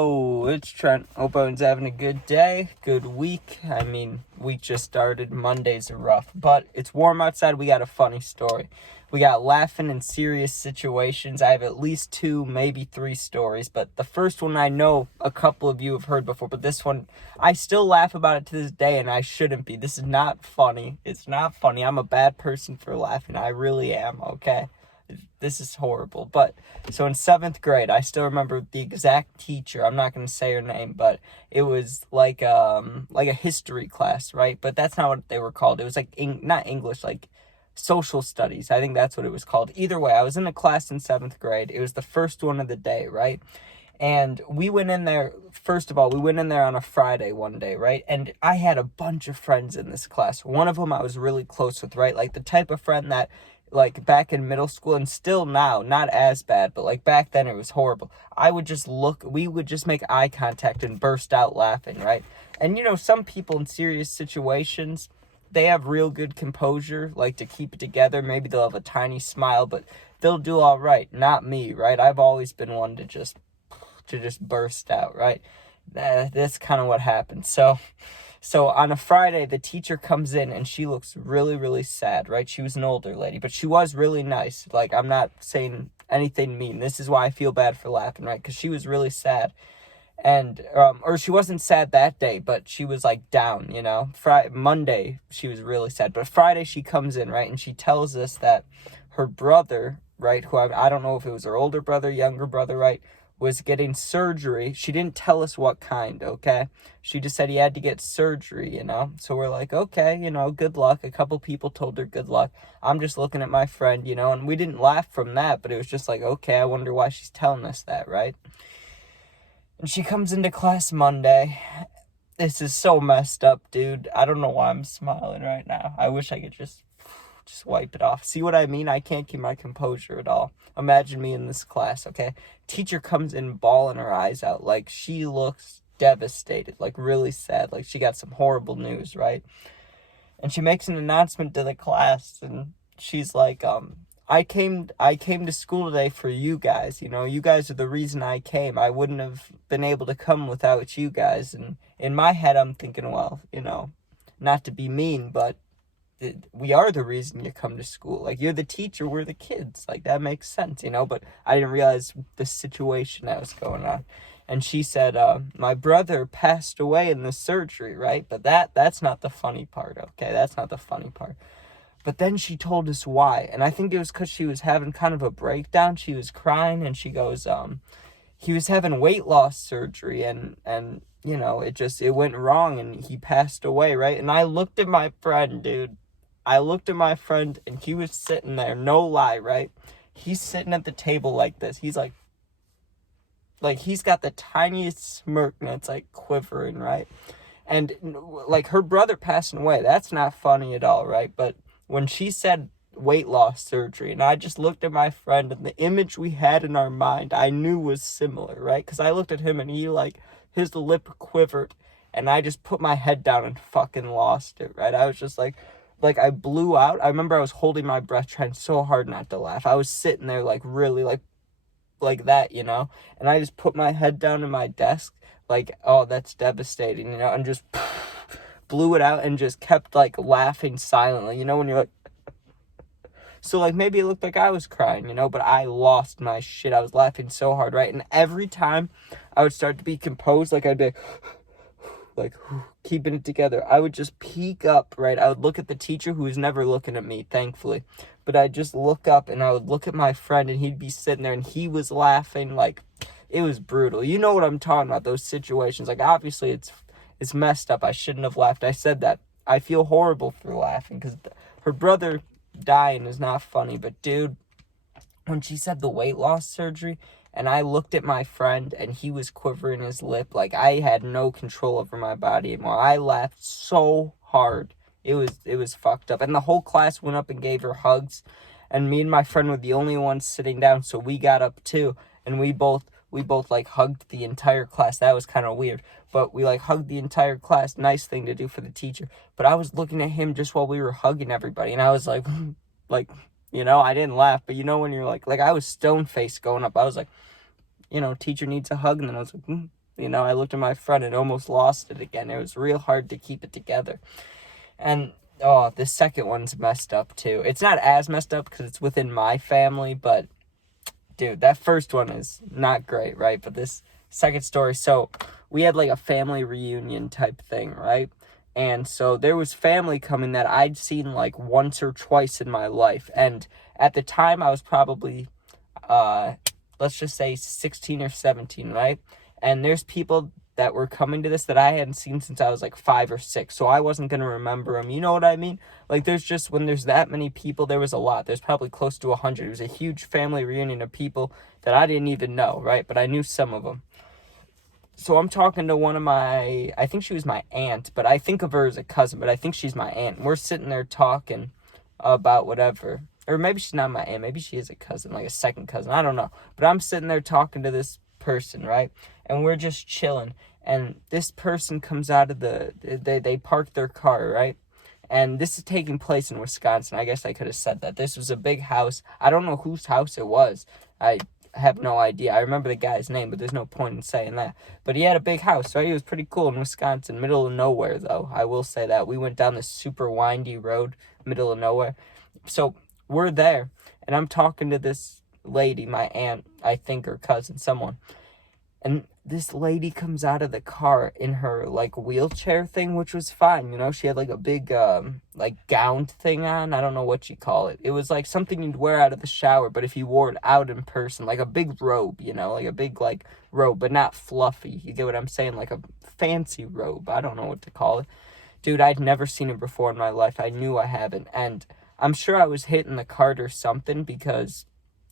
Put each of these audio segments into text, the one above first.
Oh, it's Trent. Hope everyone's having a good day, good week. I mean, week just started. Mondays are rough, but it's warm outside. We got a funny story. We got laughing in serious situations. I have at least 2, maybe 3 stories, but the first one I know a couple of you have heard before, but this one, I still laugh about it to this day, and I shouldn't be. This is not funny. It's not funny. I'm a bad person for laughing. I really am, okay? This is horrible. But so in 7th grade, I still remember the exact teacher. I'm not going to say her name, but it was like a history class, right? But that's not what they were called. It was like not English, like social studies. I think that's what it was called. Either way, I was in a class in 7th grade. It was the first one of the day, right? And we went in there, first of all, we went in there on a Friday one day, right? And I had a bunch of friends in this class. One of them I was really close with, right? Like the type of friend that, like back in middle school and still now, not as bad, but like back then it was horrible. We would just make eye contact and burst out laughing, right? And some people in serious situations, they have real good composure, like to keep it together. Maybe they'll have a tiny smile, but they'll do all right. Not me, right? I've always been one to just burst out, right? That's kind of what happened. So on a Friday, the teacher comes in and she looks really, really sad, right? She was an older lady, but she was really nice. Like, I'm not saying anything mean. This is why I feel bad for laughing, right? Because she was really sad. And, or she wasn't sad that day, but she was like down, Monday, she was really sad. But Friday, she comes in, right? And she tells us that her brother, right? Who I don't know if it was her older brother, younger brother, right? Was getting surgery. She didn't tell us what kind, okay? She just said he had to get surgery, So we're like, okay, good luck. A couple people told her good luck. I'm just looking at my friend, and we didn't laugh from that, but it was just like, okay, I wonder why she's telling us that, right? And she comes into class Monday. This is so messed up, dude. I don't know why I'm smiling right now. I wish I could just wipe it off. See what I mean? I can't keep my composure at all. Imagine me in this class, okay? Teacher comes in bawling her eyes out. Like, she looks devastated, like really sad. Like, she got some horrible news, right? And she makes an announcement to the class, and she's like, I came to school today for you guys. You guys are the reason I came. I wouldn't have been able to come without you guys. And in my head, I'm thinking, well, not to be mean, but we are the reason you come to school. Like, you're the teacher, we're the kids. Like, that makes sense, But I didn't realize the situation that was going on. And she said, my brother passed away in the surgery, right? But that's not the funny part, okay? That's not the funny part. But then she told us why. And I think it was because she was having kind of a breakdown. She was crying, and she goes, he was having weight loss surgery, and it went wrong, and he passed away, right? And I looked at my friend, dude. And he was sitting there, no lie, right? He's sitting at the table like this. He's like he's got the tiniest smirk, and it's like quivering, right? And like, her brother passing away, that's not funny at all, right? But when she said weight loss surgery, and I just looked at my friend, and the image we had in our mind, I knew was similar, right? Because I looked at him, and his lip quivered, and I just put my head down and fucking lost it, right? I was just like I blew out. I remember I was holding my breath, trying so hard not to laugh. I was sitting there like really like that, and I just put my head down in my desk, like, oh, that's devastating, and just blew it out and just kept like laughing silently, when you're like, so like maybe it looked like I was crying, but I lost my shit. I was laughing so hard, right? And every time I would start to be composed, like I'd be like keeping it together, I would just peek up, right? I would look at the teacher, who was never looking at me, thankfully, but I'd just look up, and I would look at my friend, and he'd be sitting there, and he was laughing. Like, it was brutal. You know what I'm talking about, those situations. Like, obviously it's messed up. I shouldn't have laughed. I said that. I feel horrible for laughing, because her brother dying is not funny, but dude, when she said the weight loss surgery, and I looked at my friend, and he was quivering his lip, like I had no control over my body anymore. I laughed so hard. It was fucked up. And the whole class went up and gave her hugs, and me and my friend were the only ones sitting down, so we got up too, and we both like hugged the entire class. That was kind of weird, but we like hugged the entire class. Nice thing to do for the teacher. But I was looking at him just while we were hugging everybody, and I was like, I didn't laugh, but when you're like I was stone-faced going up. I was like, teacher needs a hug, and then I was like, You know, I looked at my friend and almost lost it again. It was real hard to keep it together. And, oh, the second one's messed up, too. It's not as messed up because it's within my family, but, dude, that first one is not great, right? But this second story, so we had, like, a family reunion type thing, right? And so there was family coming that I'd seen, like, once or twice in my life. And at the time, I was probably, let's just say 16 or 17, right? And there's people that were coming to this that I hadn't seen since I was like 5 or 6, so I wasn't going to remember them. You know what I mean? Like, there's just, when there's that many people, there was a lot. There's probably close to 100. It was a huge family reunion of people that I didn't even know, right? But I knew some of them. So I'm talking to one of my, I think she was my aunt, but I think of her as a cousin, but I think she's my aunt. We're sitting there talking about whatever. Or maybe she's not my aunt. Maybe she is a cousin, like a second cousin. I don't know. But I'm sitting there talking to this person, right? And we're just chilling. And this person comes out of they park their car, right? And this is taking place in Wisconsin. I guess I could have said that. This was a big house. I don't know whose house it was. I have no idea. I remember the guy's name, but there's no point in saying that. But he had a big house, right? He was pretty cool in Wisconsin. Middle of nowhere, though. I will say that. We went down this super windy road, middle of nowhere. So we're there, and I'm talking to this lady, my aunt, I think, or cousin, someone. And this lady comes out of the car in her, like, wheelchair thing, which was fine, you know? She had, like, a big, like, gown thing on. I don't know what you call it. It was, like, something you'd wear out of the shower, but if you wore it out in person, like a big robe, you know? Like, a big, like, robe, but not fluffy. You get what I'm saying? Like a fancy robe. I don't know what to call it. Dude, I'd never seen it before in my life. I knew I haven't. And I'm sure I was hitting the cart or something because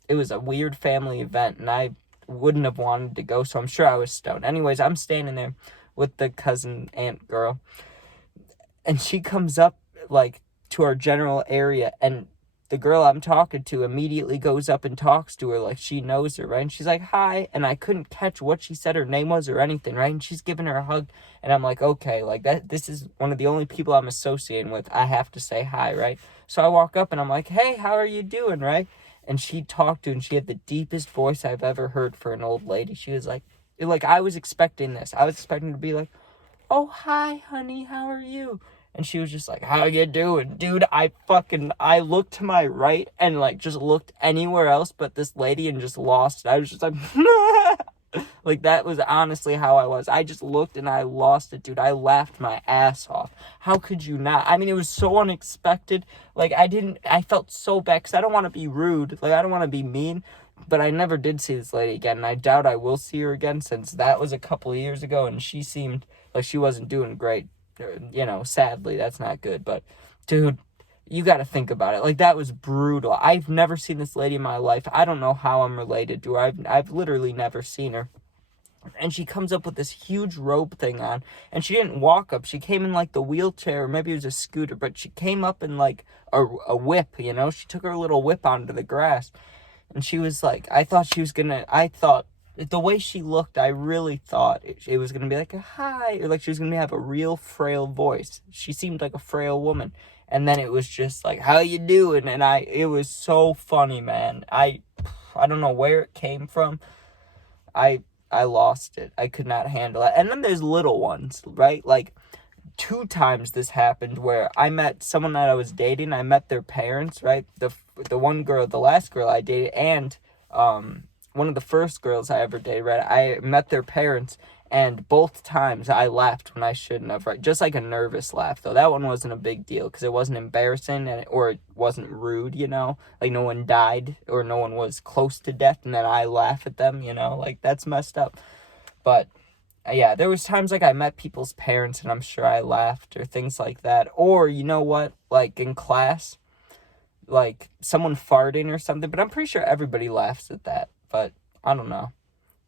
it was a weird family event, and I wouldn't have wanted to go, so I'm sure I was stoned. Anyways, I'm standing there with the cousin aunt girl, and she comes up, like, to our general area, and the girl I'm talking to immediately goes up and talks to her like she knows her, right? And she's like, hi, and I couldn't catch what she said her name was or anything, right? And she's giving her a hug, and I'm like, okay, like, this is one of the only people I'm associating with. I have to say hi, right? So I walk up, and I'm like, hey, how are you doing, right? And she talked to, and she had the deepest voice I've ever heard for an old lady. She was like, I was expecting this. I was expecting to be like, oh, hi, honey, how are you? And she was just like, how you doing? Dude, I looked to my right and, like, just looked anywhere else but this lady and just lost it. I was just like, like, that was honestly how I was. I just looked and I lost it, dude. I laughed my ass off. How could you not? I mean, it was so unexpected. Like, I felt so bad because I don't want to be rude. Like, I don't want to be mean. But I never did see this lady again, and I doubt I will see her again since that was a couple of years ago, and she seemed like she wasn't doing great. You know, sadly, that's not good. But, dude, you got to think about it. Like, that was brutal. I've never seen this lady in my life. I don't know how I'm related to her. I've literally never seen her. And she comes up with this huge robe thing on, and she didn't walk up. She came in, like, the wheelchair, or maybe it was a scooter, but she came up in, like, a whip, you know? She took her little whip onto the grass. And she was like, I thought the way she looked, I really thought it was going to be like a hi, or like she was going to have a real frail voice. She seemed like a frail woman. And then it was just like, how you doing? And it was so funny, man. I don't know where it came from. I lost it. I could not handle it. And then there's little ones, right? Like, 2 times this happened where I met someone that I was dating. I met their parents, right? The one girl, the last girl I dated, and one of the first girls I ever dated, right? I met their parents, and both times I laughed when I shouldn't have, right? Just like a nervous laugh, though. That one wasn't a big deal because it wasn't embarrassing or it wasn't rude, you know? Like, no one died or no one was close to death, and then I laugh at them, you know? Like, that's messed up. But yeah, there was times, like, I met people's parents and I'm sure I laughed or things like that. Or, you know what, like, in class, like, someone farting or something, but I'm pretty sure everybody laughs at that, but I don't know.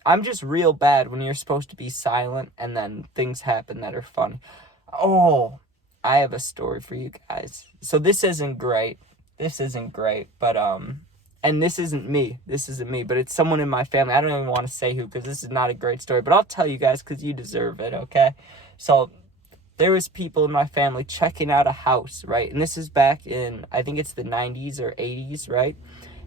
I'm just real bad when you're supposed to be silent and then things happen that are funny. Oh, I have a story for you guys. So this isn't great, but, and this isn't me, but it's someone in my family. I don't even want to say who because this is not a great story, but I'll tell you guys because you deserve it, okay? So there was people in my family checking out a house, right? And this is back in, I think it's the 90s or 80s, right?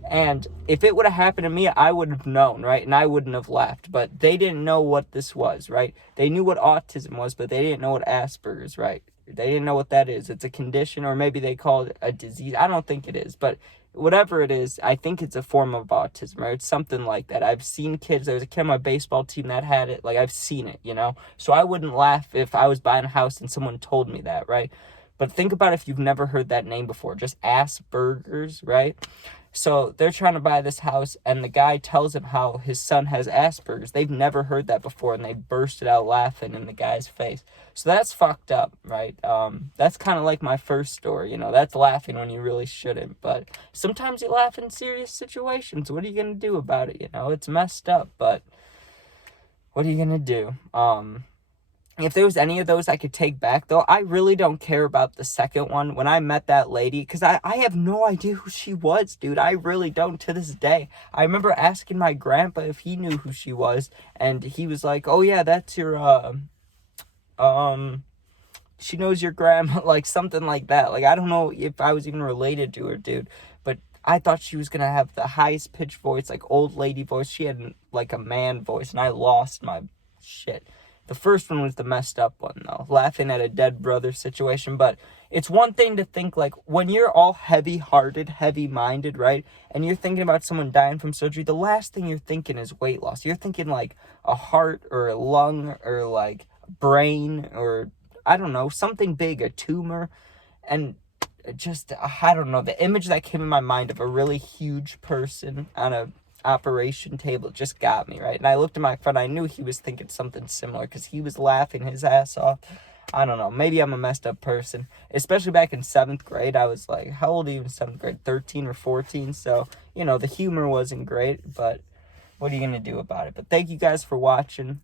And if it would have happened to me, I would have known, right? And I wouldn't have laughed. But they didn't know what this was, right? They knew what autism was, but they didn't know what Asperger's, right? They didn't know what that is. It's a condition, or maybe they call it a disease. I don't think it is, but whatever it is, I think it's a form of autism, right? It's something like that. I've seen kids. There was a kid on my baseball team that had it. Like, I've seen it, you know? So I wouldn't laugh if I was buying a house and someone told me that, right? But think about if you've never heard that name before. Just Asperger's, right? So they're trying to buy this house, and the guy tells him how his son has Asperger's. They've never heard that before, and they bursted out laughing in the guy's face. So that's fucked up, right? That's kind of like my first story, you know. That's laughing when you really shouldn't. But sometimes you laugh in serious situations. What are you going to do about it, you know? It's messed up, but what are you going to do? If there was any of those I could take back, though, I really don't care about the second one. When I met that lady, because I have no idea who she was, dude. I really don't to this day. I remember asking my grandpa if he knew who she was, and he was like, oh, yeah, that's your, she knows your grandma, like, something like that. Like, I don't know if I was even related to her, dude, but I thought she was gonna have the highest pitched voice, like, old lady voice. She had, like, a man voice, and I lost my shit. The first one was the messed up one, though. Laughing at a dead brother situation. But it's one thing to think, like, when you're all heavy-hearted, heavy-minded, right? And you're thinking about someone dying from surgery, the last thing you're thinking is weight loss. You're thinking, like, a heart or a lung or, like, brain or, I don't know, something big, a tumor. And just, I don't know, the image that came in my mind of a really huge person on a operation table just got me, right? And I looked at my friend. I knew he was thinking something similar because he was laughing his ass off. I don't know. Maybe I'm a messed up person. Especially back in 7th grade. I was like, how old are you in 7th grade? 13 or 14. So, you know, the humor wasn't great, but what are you going to do about it? But thank you guys for watching.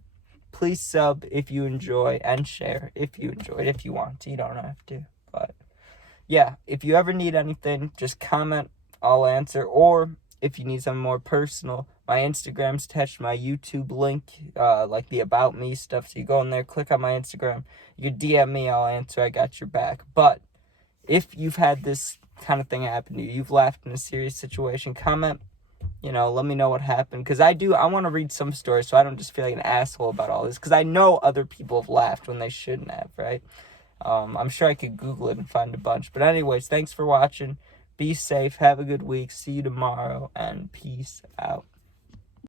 Please sub if you enjoy and share if you enjoyed. If you want to. You don't have to. But yeah, if you ever need anything, just comment. I'll answer. Or if you need something more personal, my Instagram's attached to my YouTube link, like the About Me stuff. So you go in there, click on my Instagram. You DM me, I'll answer. I got your back. But if you've had this kind of thing happen to you, you've laughed in a serious situation, comment, you know, let me know what happened. Because I want to read some stories so I don't just feel like an asshole about all this. Because I know other people have laughed when they shouldn't have, right? I'm sure I could Google it and find a bunch. But anyways, thanks for watching. Be safe. Have a good week. See you tomorrow. And peace out.